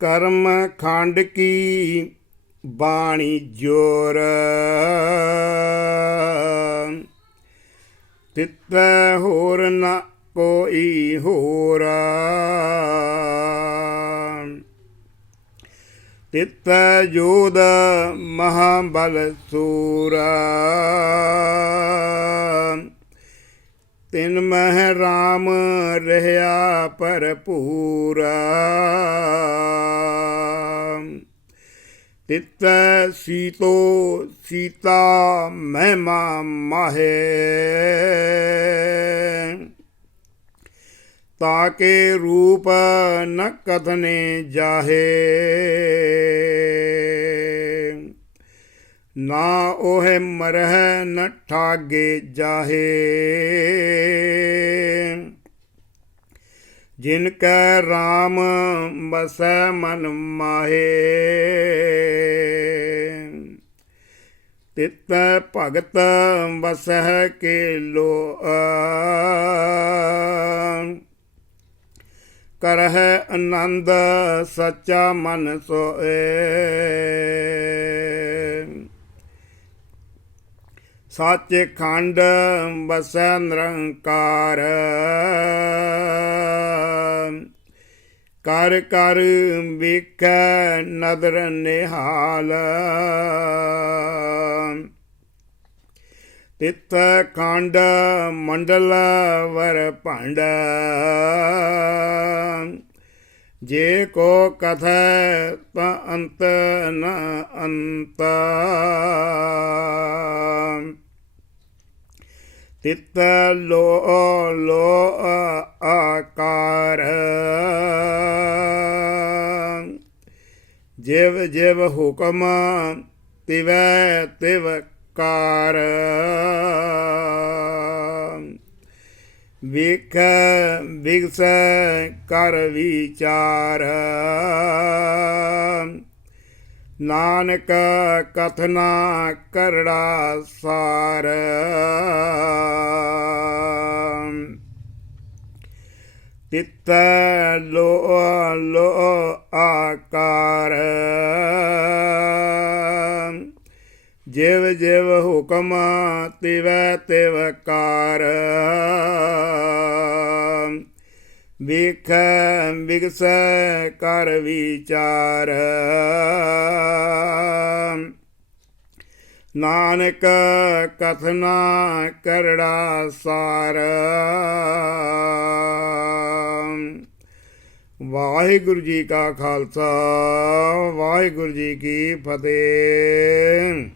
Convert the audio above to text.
ਕਰਮ ਖੰਡ ਕੀ ਬਾਣੀ ਜੋਰ। ਤਿਤ ਹੋਰ ਨਾ ਕੋਈ ਹੋਰ। ਤਿਤ ਜੋਦ ਮਹਾਬਲ ਸੂਰਾ। ਤਿਨ ਮਹਿ ਰਾਮ ਰਹਾ ਭਰਪੂਰਾ। ਤਿਤ ਸੀਤੋ ਸੀਤਾ ਮਹਿਮਾ ਮਾਹੇ। ਤਾਕੇ ਰੂਪ ਨ ਕਥਨੇ ਜਾਹੇ। ਨਾ ਉਹ ਮਰਹਿ ਨ ਠਾਗੇ ਜਾਹੇ। ਜਿਨ ਕੈ ਰਾਮ ਬਸੈ ਮਨ ਮਾਹੇ। ਤਿਤ ਭਗਤ ਵਸਹਿ ਕੇ ਲੋ ਕਰਹਿ ਆਨੰਦ ਸੱਚਾ ਮਨ ਸੋਏ। ਸੱਚ ਖੰਡ ਬਸੈ ਨਿਰੰਕਾਰ। ਕਰ ਕਰ ਵਿਖੈ ਨਦਰ ਨਿਹਾਲ। ਤਿਤ ਖੰਡ ਮੰਡਲ ਵਰ ਭੰਡ। ਜੇ ਕੋ ਕਥੈ ਤ ਅੰਤ ਨ ਅੰਤ। ਤਿਤ ਲੋ ਲੋ ਆਕਾਰ। ਜਿਵ ਜਿਵ ਹੁਕਮ ਤਿਵੈ ਤਿਵ ਕਾਰ। ਵਿਖ ਵਿਗਸ ਕਰ ਵਿਚਾਰ। ਨਾਨਕ ਕਥਨਾ ਕਰੜਾ ਸਾਰ। ਤਿਤ ਲੋ ਲੋ ਆਕਾਰ। ਜਿਵ ਜਿਵ ਹੁਕਮ ਤਿਵੈ ਤਿਵ ਕਾਰ। ਵਿਖ ਵਿਗਸ ਕਰ ਵਿਚਾਰ। ਨਾਨਕ ਕਥਨਾ ਕਰੜਾ ਸਾਰ। ਵਾਹਿਗੁਰੂ ਜੀ ਕਾ ਖਾਲਸਾ, ਵਾਹਿਗੁਰੂ ਜੀ ਕੀ ਫਤਿਹ।